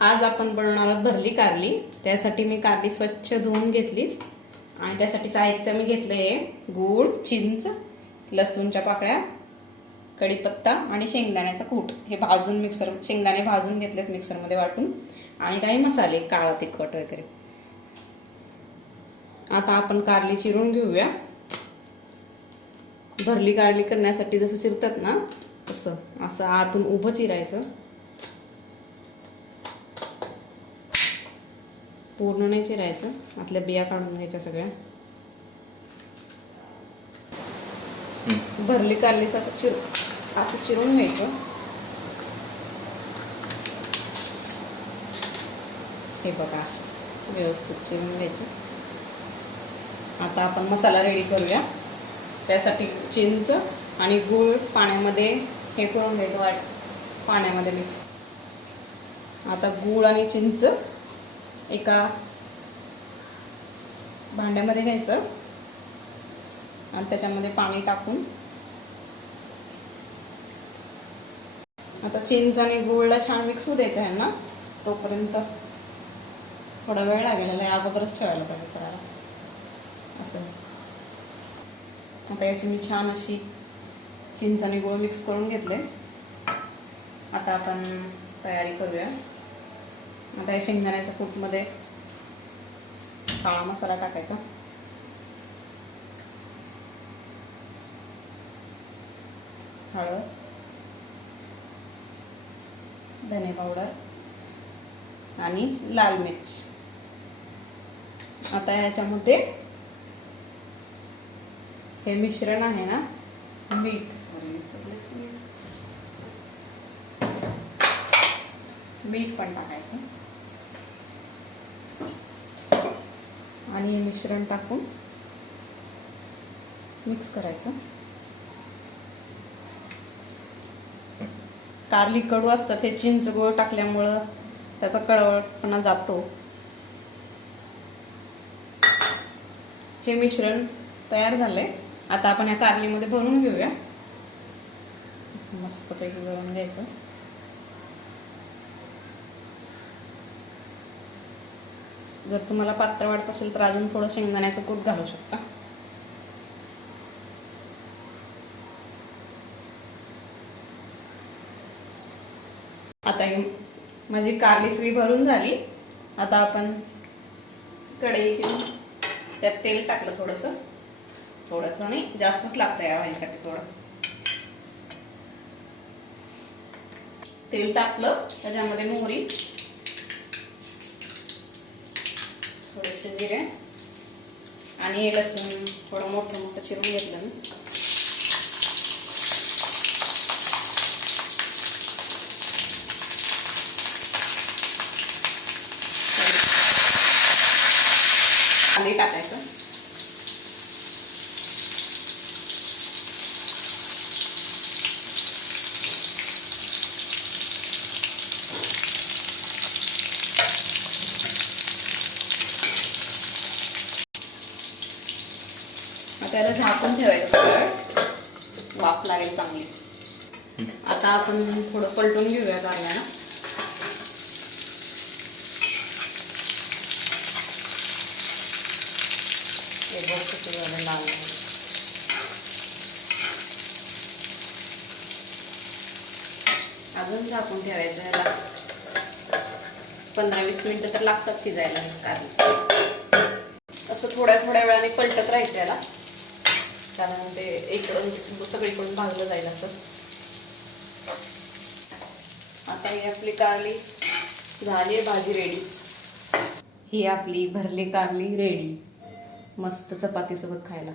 आज आपण बनवणार आहोत भरली कारली। त्यासाठी मी कारली स्वच्छ धुवून घेतली आणि त्यासाठी साहित्य मी घेतले आहे गूळ, चिंच, लसूणच्या पाकळ्या, कढीपत्ता आणि शेंगदाण्याचा कूट। हे भाजून शेंगदाणे भाजून घेतलेत मिक्सरमध्ये वाटून, आणि काही मसाले, काळा तिखट वगैरे। आता आपण कारली चिरून घेऊया। भरली कारली करण्यासाठी जसं चिरतात ना तसं असं आतून उभं चिरायचं, पूर्ण नाही चिरायचं, आतल्या बिया काढून घ्यायच्या सगळ्या। भरली कारली असं चिरून घ्यायचं। हे बघा असं व्यवस्थित चिरून घ्यायचं। आता आपण मसाला रेडी करूया। त्यासाठी चिंच आणि गूळ पाण्यामध्ये हे करून घ्यायचं, पाण्यामध्ये मिक्स। आता गूळ आणि चिंच एका भांड्यामध्ये घ्यायचं आणि त्याच्यामध्ये पाणी टाकून आता चिंच आणि गूळला छान मिक्स होऊ द्यायचं आहे ना, तोपर्यंत थोडा वेळ लागेल, अगोदरच ठेवायला पाहिजे करायला असं। आता याची मी छान अशी चिंच आणि गूळ मिक्स करून घेतले। आता आपण तयारी करूया। आता या शेंगदाण्याच्या कूटमध्ये काळा मसाला टाकायचा, हळद, धने पावडर आणि लाल मिर्च। आता याच्यामध्ये हे मिश्रण आहे ना, मीठ पण टाकायचं आणि हे मिश्रण टाकून मिक्स करायचं। कारली कडू असतात, हे चिंच गूळ टाकल्यामुळं त्याचा कडवटपणा जातो। हे मिश्रण तयार झालंय। आता आपण या कारलीमध्ये भरून घेऊया। असं मस्तपैकी भरून घ्यायचं। जर तुम्हाला पातळ वाटत असेल तर अजून थोडं शेंगदाण्याचं कूट घालू शकता। आता माझी कारली सगळी भरून झाली। आता आपण कढई घेऊन त्यात तेल टाकलं, थोडंसं नाही, जास्तच लागतं या भाजीसाठी थोडं तेल टाकलं। त्याच्यामध्ये मोहरी, थोडेसे जिरे आणि हे लसूण थोडं मोठं मोठं चिरून घेतलं मी। खाली टाकायचं। त्याला झाकून ठेवायचं, वाफ लागेल चांगली। आता आपण थोडं पलटून घेऊया कारल्याला। लाल अजून झाकून ठेवायचं याला। 15-20 मिनिटं तर लागतात शिजायला कारली। असं थोड्या वेळाने पलटत राहायचं याला, कारण ते इकडून सगळीकडून भाजलं जाईल असं। आता ही आपली कारली झाली, भाजी रेडी। ही आपली भरली कारली रेडी, मस्त चपाती सोबत खायला।